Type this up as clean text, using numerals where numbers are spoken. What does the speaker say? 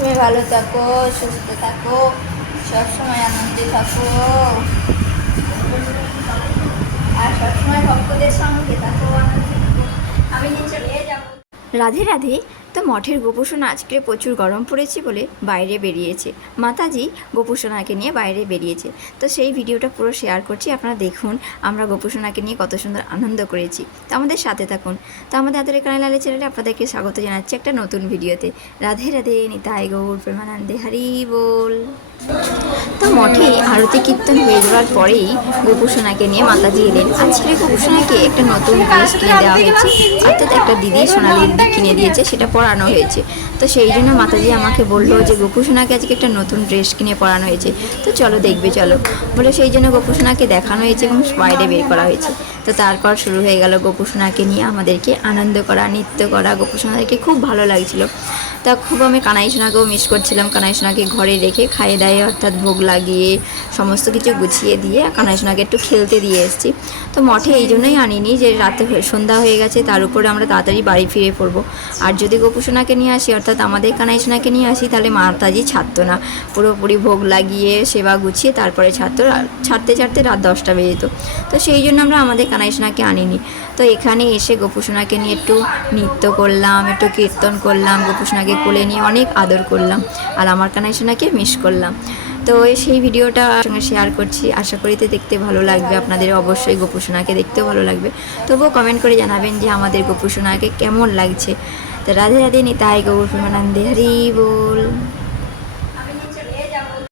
তুমি ভালো থাকো, সুস্থ থাকো, সবসময় আনন্দে থাকো, আর সবসময় ভক্তদের সঙ্গে থাকো, আনন্দে থাকো। আমি নিচে নিয়ে যাবো। রাধে রাধে। তো মঠের গোপুসোনা আজকে প্রচুর গরম পড়েছে বলে বাইরে বেরিয়েছে। মাতাজি গোপুসোনাকে নিয়ে বাইরে বেরিয়েছে। তো সেই ভিডিওটা পুরো শেয়ার করছি, আপনারা দেখুন আমরা গোপুসোনাকে নিয়ে কত সুন্দর আনন্দ করেছি। তো আমাদের সাথে থাকুন। তো আমাদের আদরের কানাইলালে চ্যানেলে আপনাদেরকে স্বাগত জানাচ্ছি একটা নতুন ভিডিওতে। রাধে রাধে, নিতাই গৌর প্রেমানন্দে, হরি বল। তো মঠে আরতি কীর্তন হয়ে যাওয়ার পরেই গোপুসোনাকে নিয়ে মাতাজি এলেন। আজকে গোপুসোনাকে একটা নতুন ড্রেস কিনে দেওয়া হয়েছে, অর্থাৎ একটা দিদি সোনালি দিদি কিনে দিয়েছে, সেটা পরানো হয়েছে। তো সেই জন্য মাতাজি আমাকে বললো যে গোপুসোনাকে আজকে একটা নতুন ড্রেস কিনে পরানো হয়েছে, তো চলো দেখবে চলো বলে সেই জন্য গোপুসোনাকে দেখানো হয়েছে এবং বাইরে বের করা হয়েছে। তো তারপর শুরু হয়ে গেল গোপুসোনাকে নিয়ে আমাদেরকে আনন্দ করা, নৃত্য করা। গোপুসোনাকে খুব ভালো লাগছিল। তা খুব আমি কানাইসোনাকেও মিস করছিলাম। কানাইসোনাকে ঘরে রেখে খাইয়ে দাইয়ে অর্থাৎ ভোগ লাগিয়ে সমস্ত কিছু গুছিয়ে দিয়ে কানাইসোনাকে একটু খেলতে দিয়ে এসেছি। তো মঠে এই জন্যই আনিনি যে রাতে সন্ধ্যা হয়ে গেছে, তার উপরে আমরা তাড়াতাড়ি বাড়ি ফিরে পড়বো। আর যদি গোপুসোনাকে নিয়ে আসি অর্থাৎ আমাদের কানাইসোনাকে নিয়ে আসি তাহলে মাতাজি ছাড়তো না। পুরোপুরি ভোগ লাগিয়ে সেবা গুছিয়ে তারপরে ছাড়তো, ছাড়তে ছাড়তে রাত 10টা বেজে যেত। তো সেই জন্য আমরা আমাদের কানাইসোনাকে আনিনি। তো এখানে এসে গোপুসোনাকে নিয়ে একটু নৃত্য করলাম, একটু কীর্তন করলাম, গোপুসোনাকে কোলে নিয়ে অনেক আদর করলাম, আর আমার কানাইসোনাকে মিস করলাম। তো সেই ভিডিওটা সঙ্গে শেয়ার করছি, আশা করি দেখতে ভালো লাগবে আপনাদের। অবশ্যই গোপুসোনাকে দেখতেও ভালো লাগবে। তবুও কমেন্ট করে জানাবেন যে আমাদের গোপুসোনাকে কেমন লাগছে। তো রাধে রাধে, নিতাই গৌর প্রেমানন্দে, হরি বল।